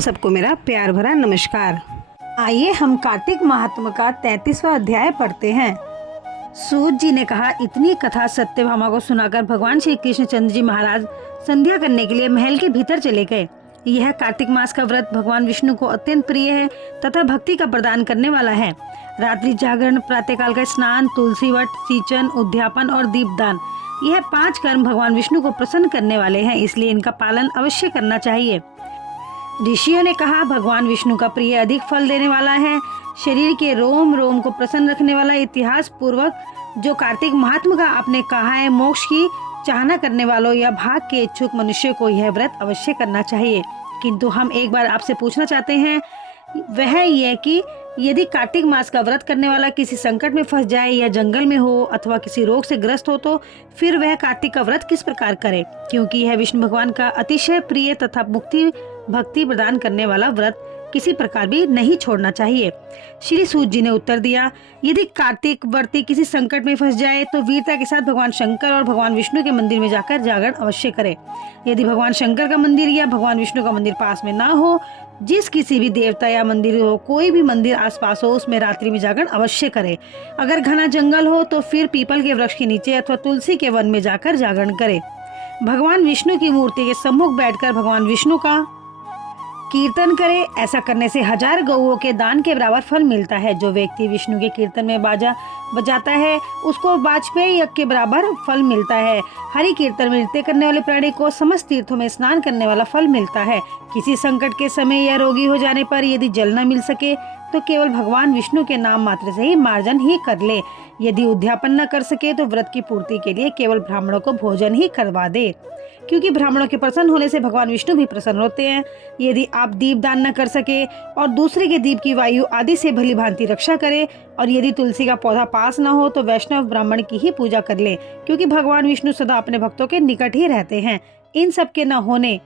सबको मेरा प्यार भरा नमस्कार। आइए हम कार्तिक महात्म का 33वां अध्याय पढ़ते हैं। सूत जी ने कहा, इतनी कथा सत्यभामा को सुनाकर भगवान श्री कृष्णचंद्र जी महाराज संध्या करने के लिए महल के भीतर चले गए। यह कार्तिक मास का व्रत भगवान विष्णु को अत्यंत प्रिय है तथा भक्ति का प्रदान करने वाला है। रात्रि जागरण, प्रातःकाल का स्नान, तुलसी वट, सिंचन, उद्यापन और दीपदान, यह 5 कर्म भगवान विष्णु को प्रसन्न करने वाले हैं, इसलिए इनका पालन अवश्य करना चाहिए। ऋषियों ने कहा, भगवान विष्णु का प्रिय अधिक फल देने वाला है। शरीर के रोम रोम को प्रसन्न रखने वाला, इतिहास पूर्वक जो कार्तिक महात्म का आपने कहा है, मोक्ष की चाहना करने वालों या भाग के इच्छुक मनुष्य को यह व्रत अवश्य करना चाहिए। किंतु हम एक बार आपसे पूछना चाहते हैं, वह यह कि यदि कार्तिक मास का व्रत करने वाला किसी संकट में फंस जाए या जंगल में हो अथवा किसी रोग से ग्रस्त हो तो फिर वह कार्तिक का व्रत किस प्रकार करे, क्योंकि यह विष्णु भगवान का अतिशय प्रिय तथा मुक्ति भक्ति प्रदान करने वाला व्रत किसी प्रकार भी नहीं छोड़ना चाहिए। श्री सूत जी ने उत्तर दिया, यदि कार्तिक व्रती किसी संकट में फंस जाए तो वीरता के साथ भगवान शंकर और भगवान विष्णु के मंदिर में जाकर जागरण अवश्य करे। यदि भगवान शंकर का मंदिर या भगवान विष्णु का मंदिर पास में ना हो, जिस किसी भी देवता या मंदिर हो, कोई भी मंदिर आसपास हो, उसमें रात्रि में जागरण अवश्य करे। अगर घना जंगल हो तो फिर पीपल के वृक्ष के नीचे अथवा तुलसी के वन में जाकर जागरण करे। भगवान विष्णु की मूर्ति के सम्मुख बैठकर भगवान विष्णु का कीर्तन करे। ऐसा करने से 1000 गौओं के दान के बराबर फल मिलता है। जो व्यक्ति विष्णु के कीर्तन में बाजा बजाता है उसको वाजपेय यज्ञ के बराबर फल मिलता है। हरि कीर्तन में नृत्य करने वाले प्राणी को समस्त तीर्थों में स्नान करने वाला फल मिलता है। किसी संकट के समय या रोगी हो जाने पर यदि जल न मिल सके तो केवल भगवान विष्णु के नाम मात्र से ही मार्जन ही कर ले। यदि उद्यापन न कर सके तो व्रत की पूर्ति के लिए केवल ब्राह्मणों को भोजन ही करवा दे, क्योंकि ब्राह्मणों के प्रसन्न होने से भगवान विष्णु भी प्रसन्न होते हैं। यदि आप दीप दान न कर सके और दूसरे के दीप की वायु आदि से भली भांति रक्षा करे, और यदि तुलसी का पौधा पास न हो तो वैष्णव ब्राह्मण की ही पूजा कर ले, क्योंकि भगवान विष्णु सदा अपने भक्तों के निकट ही रहते हैं। इन सब के न होने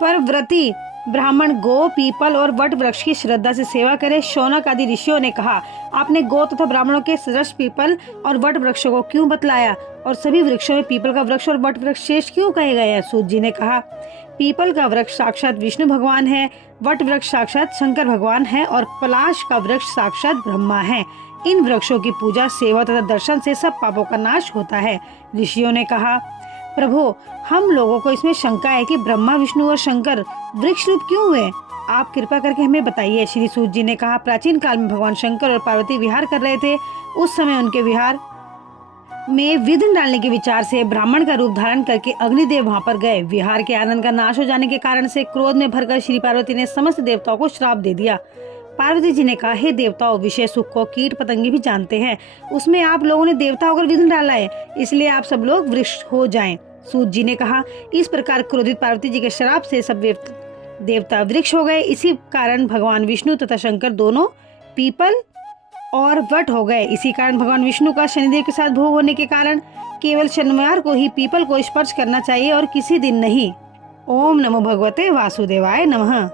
पर व्रती ब्राह्मण गो, पीपल और वट वृक्ष की श्रद्धा से सेवा करे। शौनक आदि ऋषियों ने कहा, आपने गो तथा ब्राह्मणों के सदृश पीपल और वट वृक्षों को क्यों बतलाया और सभी वृक्षों में पीपल का वृक्ष और वट वृक्ष शेष क्यों कहे गए हैं? सूत जी ने कहा, पीपल का वृक्ष साक्षात विष्णु भगवान है, वट वृक्ष साक्षात शंकर भगवान है और पलाश का वृक्ष साक्षात ब्रह्मा है। इन वृक्षों की पूजा, सेवा तथा दर्शन से सब पापों का नाश होता है। ऋषियों ने कहा, प्रभु, हम लोगों को इसमें शंका है कि ब्रह्मा, विष्णु और शंकर वृक्ष रूप क्यों हुए? आप कृपा करके हमें बताइए। श्री सूत जी ने कहा, प्राचीन काल में भगवान शंकर और पार्वती विहार कर रहे थे। उस समय उनके विहार में विघ्न डालने के विचार से ब्राह्मण का रूप धारण करके अग्निदेव वहां पर गए। विहार के आनंद का नाश हो जाने के कारण से क्रोध में भरकर श्री पार्वती ने समस्त देवताओं को श्राप दे दिया। पार्वती जी ने कहा, हे देवताओं, विषय सुख को कीट पतंगे भी जानते हैं, उसमें आप लोगों ने देवता होकर विघ्न डाला है, इसलिए आप सब लोग वृक्ष हो जाएं। सूत जी ने कहा, इस प्रकार क्रोधित पार्वती जी के श्राप से सब देवता वृक्ष हो गए। इसी कारण भगवान विष्णु तथा शंकर दोनों पीपल और वट हो गए। इसी कारण भगवान विष्णु का शनिदेव के साथ भोग होने के कारण केवल शनिवार को ही पीपल को स्पर्श करना चाहिए और किसी दिन नहीं। ओम नमो भगवते वासुदेवाय नमः।